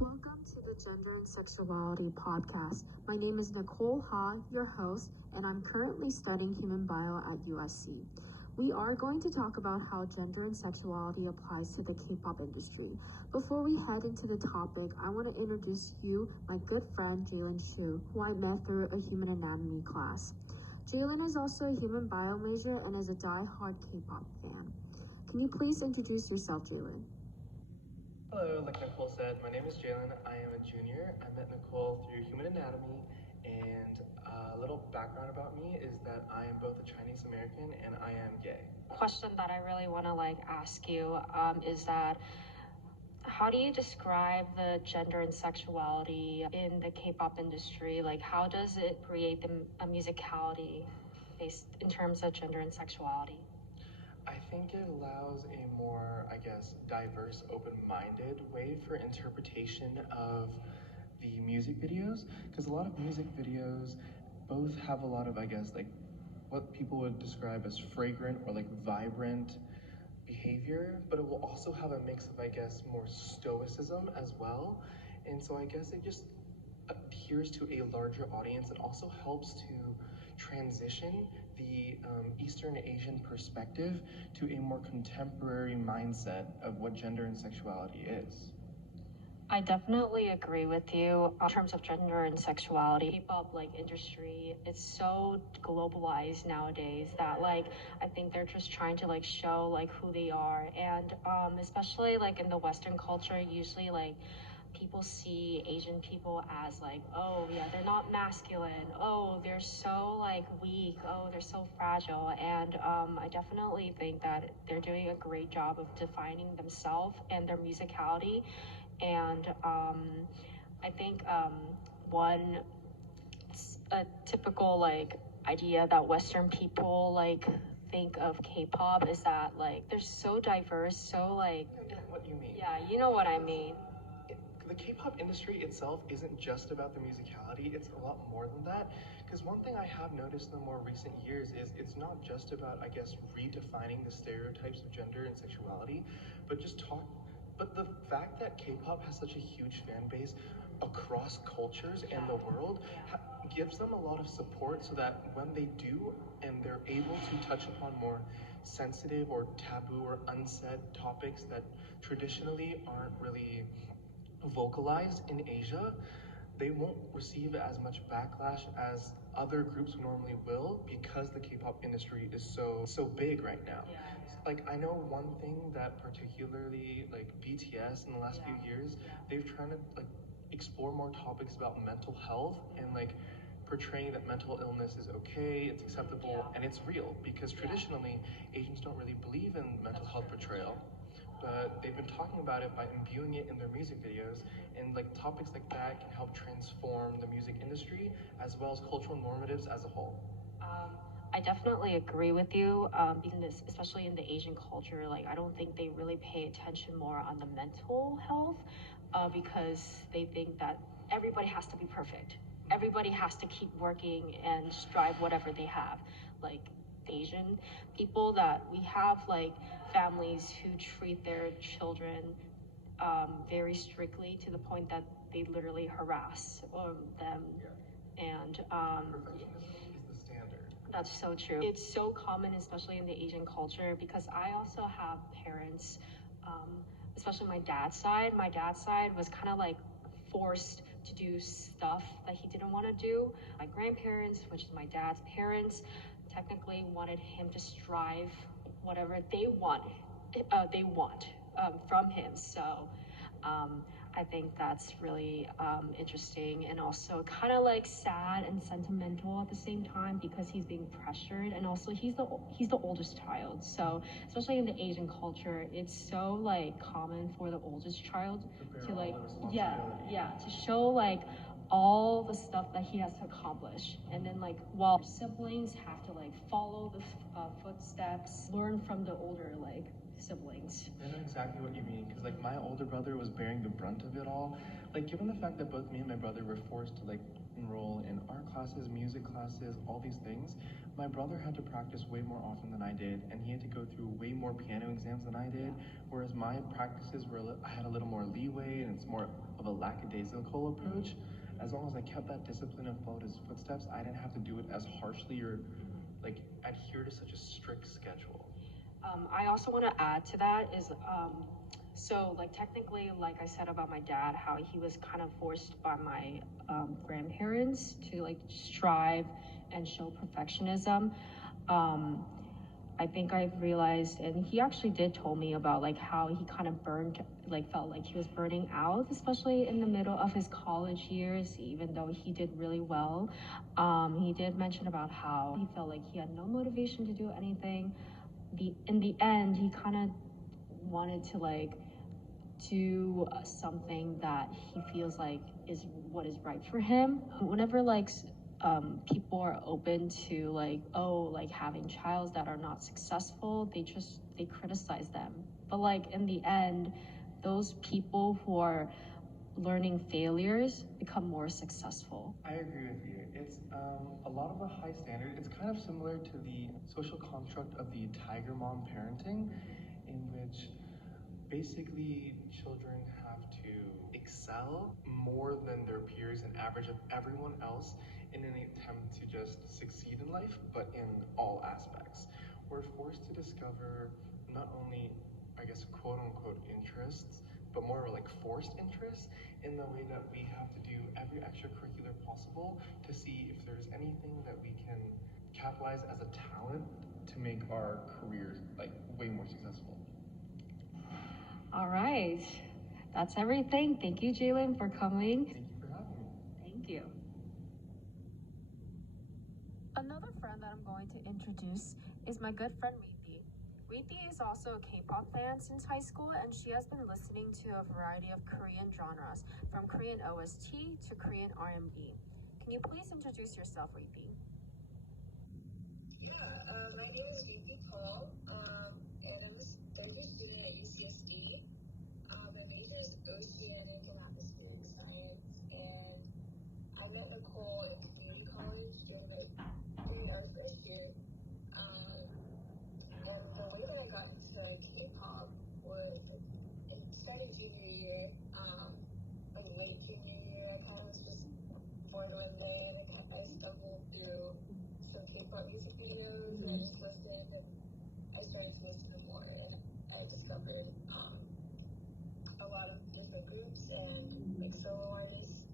Welcome to the Gender and Sexuality podcast. My name is Nicole Ha, your host, and I'm currently studying human bio at USC. We are going to talk about how gender and sexuality applies to the K-pop industry. Before we head into the topic, I want to introduce you my good friend Jalen Shu, who I met through a human anatomy class. Jalen is also a human bio major and is a die-hard K-pop fan. Can you please introduce yourself, Jalen? Hello, like Nicole said, my name is Jalen. I am a junior. I met Nicole through Human Anatomy, and a little background about me is that I am both a Chinese American and I am gay. Question that I really want to ask you is that how do you describe the gender and sexuality in the K-pop industry? Like, how does it create a musicality based in terms of gender and sexuality? I think it allows a more, diverse, open-minded way for interpretation of the music videos, because a lot of music videos both have a lot of, what people would describe as fragrant or vibrant behavior, but it will also have a mix of, more stoicism as well. And so I guess it just adheres to a larger audience and also helps to transition the Eastern Asian perspective to a more contemporary mindset of what gender and sexuality is. I definitely agree with you in terms of gender and sexuality. K-pop industry, it's so globalized nowadays that I think they're just trying to show who they are, and especially in the Western culture, usually people see Asian people as oh yeah, they're not masculine, oh they're so weak, oh they're so fragile, and I definitely think that they're doing a great job of defining themselves and their musicality. And I think one a typical idea that Western people think of K-pop is that they're so diverse, so I know what you mean. Yeah, you know what I mean. The K-pop industry itself isn't just about the musicality, it's a lot more than that. Because one thing I have noticed in the more recent years is it's not just about, redefining the stereotypes of gender and sexuality, but the fact that K-pop has such a huge fan base across cultures and the world gives them a lot of support, so that when they do and they're able to touch upon more sensitive or taboo or unsaid topics that traditionally aren't really vocalized in Asia, they won't receive as much backlash as other groups normally will, because the K-pop industry is so big right now. I know one thing that particularly BTS in the last few years, they've tried to explore more topics about mental health and portraying that mental illness is okay, it's acceptable, and it's real, because traditionally Asians don't really believe in mental health portrayal, but they've been talking about it by imbuing it in their music videos, and topics like that can help transform the music industry as well as cultural normatives as a whole. I definitely agree with you. Especially in the Asian culture, I don't think they really pay attention more on the mental health, because they think that everybody has to be perfect. Everybody has to keep working and strive whatever they have. Asian people, that we have families who treat their children very strictly, to the point that they literally harass them. And Perfectionism is the standard. that's so true. It's so common, especially in the Asian culture, because I also have parents, especially my dad's side. My dad's side was kind of forced to do stuff that he didn't want to do. My grandparents, which is my dad's parents, technically wanted him to strive whatever they want from him. So I think that's really interesting, and also kind of sad and sentimental at the same time, because he's being pressured, and also he's the oldest child. So especially in the Asian culture, it's so common for the oldest child to show all the stuff that he has to accomplish, and then while siblings have to follow the footsteps, learn from the older siblings. I know exactly what you mean, because my older brother was bearing the brunt of it all. Given the fact that both me and my brother were forced to enroll in art classes, music classes, all these things, my brother had to practice way more often than I did, and he had to go through way more piano exams than I did, whereas my practices were, I had a little more leeway, and it's more of a lackadaisical approach. As long as I kept that discipline and followed his footsteps, I didn't have to do it as harshly or like adhere to such a strict schedule. I also want to add to that is, so like technically, like I said about my dad, how he was kind of forced by my grandparents to like strive and show perfectionism. I think I've realized, and he actually did told me about like how he kind of felt like he was burning out, especially in the middle of his college years, even though he did really well. He did mention about how he felt like he had no motivation to do anything. In the end, he kind of wanted to like do something that he feels like is what is right for him. Whenever like people are open to like, oh, like having childs that are not successful, they criticize them. But like in the end, those people who are learning failures become more successful. I agree with you. It's a lot of the high standard. It's kind of similar to the social construct of the tiger mom parenting, in which basically children have to excel more than their peers and average of everyone else in an attempt to just succeed in life, but in all aspects. We're forced to discover not only, I guess, quote unquote interests, but more like forced interests in the way that we have to do every extracurricular possible to see if there's anything that we can capitalize as a talent to make our careers like way more successful. All right, that's everything. Thank you, Jalen, for coming. Thank you for having me. Thank you. Another friend that I'm going to introduce is my good friend Reethi. Reethi is also a K-pop fan since high school, and she has been listening to a variety of Korean genres, from Korean OST to Korean R&B. Can you please introduce yourself, Reethi? Yeah, my name is Reethi Paul, and I'm a third year student at UCSD. My major is Oceanic and Atmospheric Science, and I met Nicole in community college during our first year. And the way that I got into K-pop was it started junior year, like late junior year. I kind of was just bored one day, and I stumbled through some K-pop music videos, and I just listened, and I started to listen to more, and I discovered a lot of different groups and like solo artists.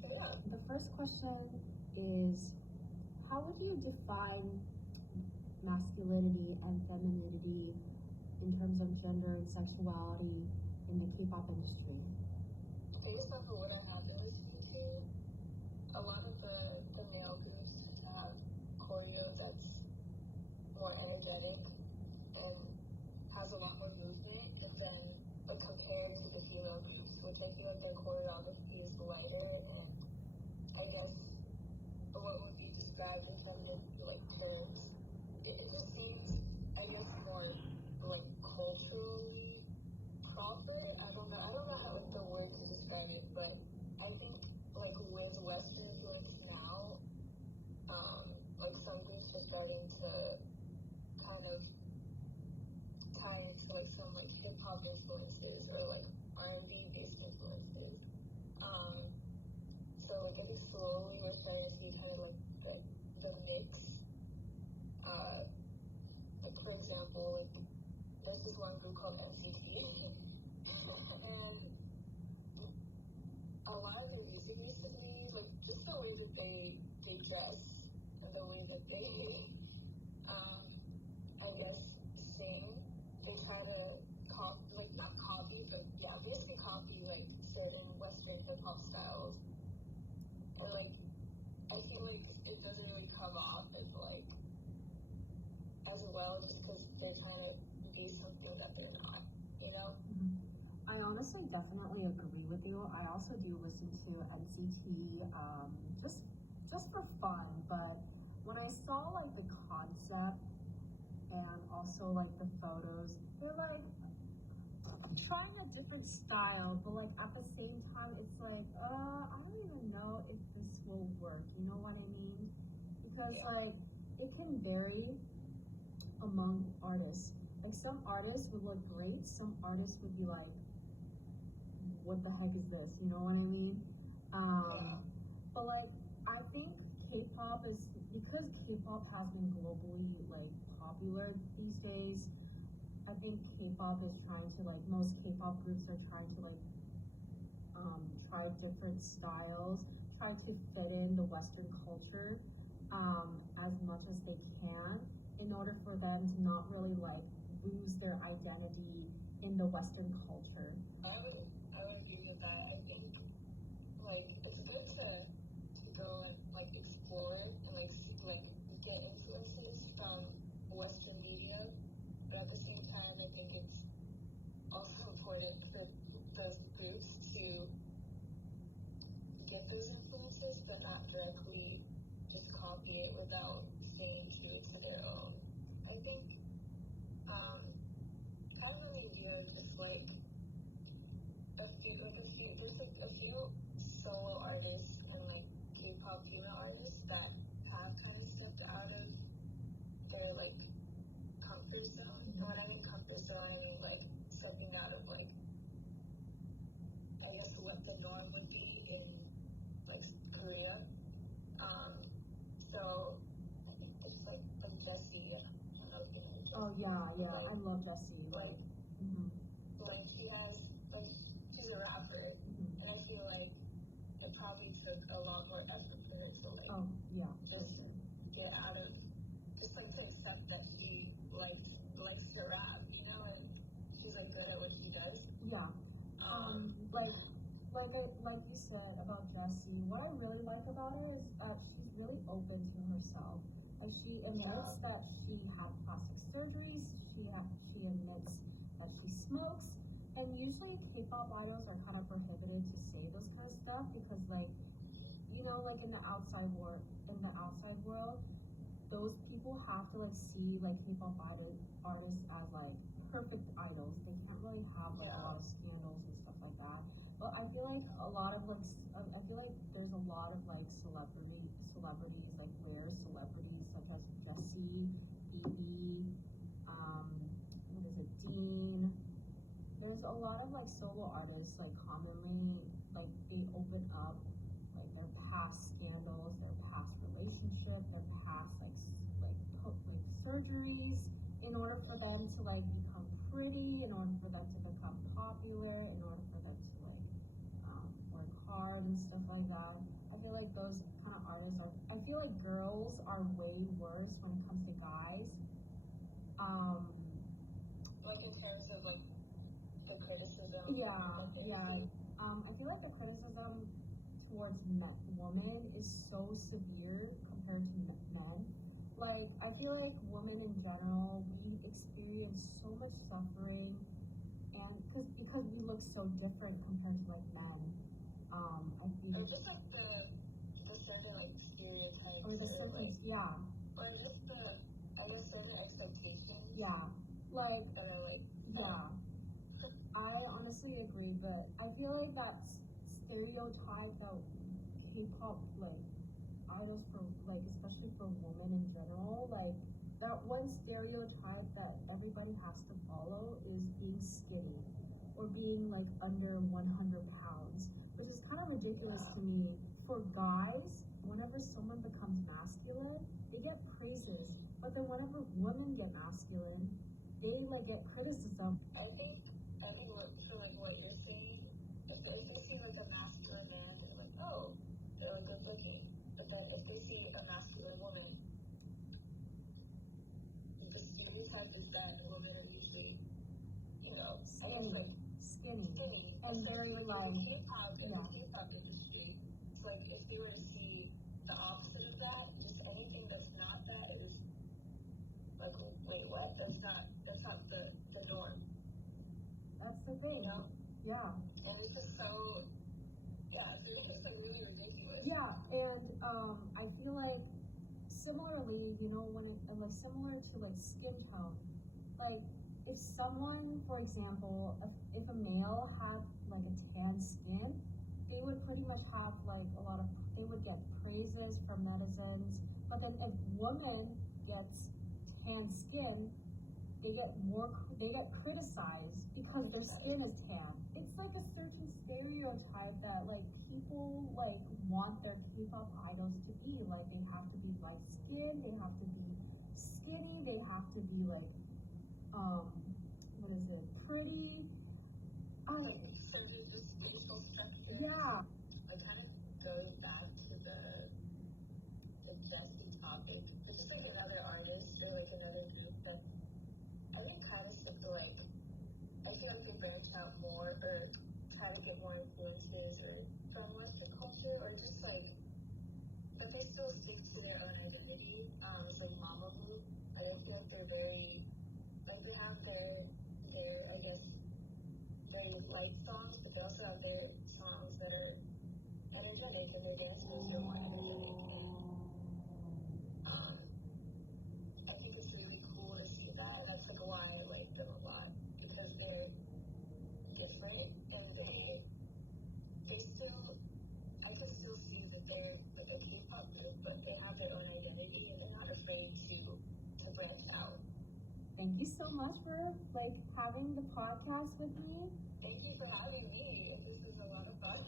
So yeah. The first question is, how would you define masculinity and femininity in terms of gender and sexuality in the K-pop industry? Based off of what I have been listening to, a lot of the male groups have choreo that's more energetic and has a lot more movement than compared to the female groups, which I feel like their choreography is lighter, and I guess what would be described in feminine like terms. It just seems, I guess, more like culturally proper. I don't know how like the word to describe it, but I think like with Western influence now, like some groups are starting to kind of tie into like some like hip hop influences or like R&B based influences. So like I think slowly we're starting to see kind of like the mix. Like for example, like there's this one group called NCT, and a lot of their music recently, like just the way that they dress and the way that they I guess sing, they try to not copy, but yeah, basically copy like certain Western hip hop styles, and like I feel like it doesn't really come off as like as well just because they're trying to be something that they're not, you know? I honestly definitely agree with you. I also do listen to NCT, just for fun, but when I saw like the concept and also like the photos, they're like trying a different style, but like at the same time, it's like, I don't even know if this will work. You know what I mean? Because like it can vary among artists. Like some artists would look great, some artists would be like, what the heck is this? You know what I mean? But like I think K-pop is because K-pop has been globally like popular these days. I think K-pop is trying to like most K-pop groups are trying to like try different styles, try to fit in the Western culture as much as they can in order for them to not really like lose their identity in the Western culture. I would agree with that. I think like it's good to go and like explore and like see, like get influences from Western media, but at the same time, I think it's also important for those groups to get those influences, but not directly just copy it without staying true to their own. I think kind of the idea of just like there's like a few solo artists and like K-pop female artists that have kind of stepped out of their like comfort zone. And when I mean comfort zone, I mean like stepping out of like I guess what the norm would be in like Korea. So I think it's like Jessie. I don't know if you know Jessie. Oh yeah, Like, I love Jessie. like mm-hmm. like she has like she's a rapper, and I feel like it probably took a lot more effort for her to like just get out of just like to accept that she likes to rap, you know, and she's like good at what she does. Yeah. Like you said about Jessie, what I really like about her is that she's really open to herself. Like she admits that she had plastic surgeries. She admits that she smokes. And usually K-pop idols are kind of prohibited to say those kind of stuff because like, you know, like in the outside world, those people have to like see like K-pop artists as like perfect idols. They can't really have like a lot of scandals and stuff like that. But I feel like a lot of like I feel like there's a lot of like celebrities like rare celebrities such as Jessie, Evie, what is it, Dean. There's a lot of like solo artists like commonly like they open up like their past scandals, their past relationship, their past like surgeries in order for them to like become pretty, in order for them to become popular, in order for them to like work hard and stuff like that. I feel like those kind of artists are. I feel like girls are way worse when it comes to guys. Like in terms of like the criticism. Yeah. I feel like the criticism towards women is so severe compared to men. Like I feel like women in general, we experience so much suffering, and because we look so different compared to like men. I feel. Or just like the certain like stereotypes. Or the certain Or just the I guess certain expectations. Yeah. Like that are like. I honestly agree, but I feel like that stereotype that K-pop like idols for like especially for women in general, like that one stereotype that everybody has to follow is being skinny or being like under 100 pounds, which is kind of ridiculous to me. For guys, whenever someone becomes masculine, they get praises, but then whenever women get masculine, they like get criticism. I think what you're saying, if they see like a masculine man, they're like, oh, they're like good looking. But then if they see a masculine woman, the stereotype is that women are usually, you know, skinny, and very like in the K-pop industry. It's like if they were to see the opposite of that, just anything that's not that is like, wait, what? That's not the norm. That's the thing. You know? Yeah. And it's just so it's just like really ridiculous. Yeah, and I feel like similarly, you know, when it like similar to like skin tone, like if someone, for example, if a male had like a tan skin, they would pretty much have like they would get praises from netizens. But then if woman gets tan skin, they get criticized because their skin is tan. It's like a certain stereotype that like people like want their K-pop idols to be. Like they have to be light skinned, they have to be skinny, they have to be like what is it, pretty. Like certain just facial structure. Yeah. Like kind of going back to the Justin topic, but just like another artist or like another group that I think kind of stick to like, I feel like they branch out more or try to get more influences or from Western culture or just like, but they still stick to their own identity. It's like Mamamoo. Like I feel like they're very, like they have their I guess very light songs, but they also have their songs that are energetic and their dance moves are more energetic. And I think it's really cool to see that. That's like why I like them a lot because they're different and they still I can still see that they're like a K-pop group, but they have their own identity and they're not afraid to branch out. Thank you so much for like having the podcast with me. Thank you for having me. This is a lot of fun.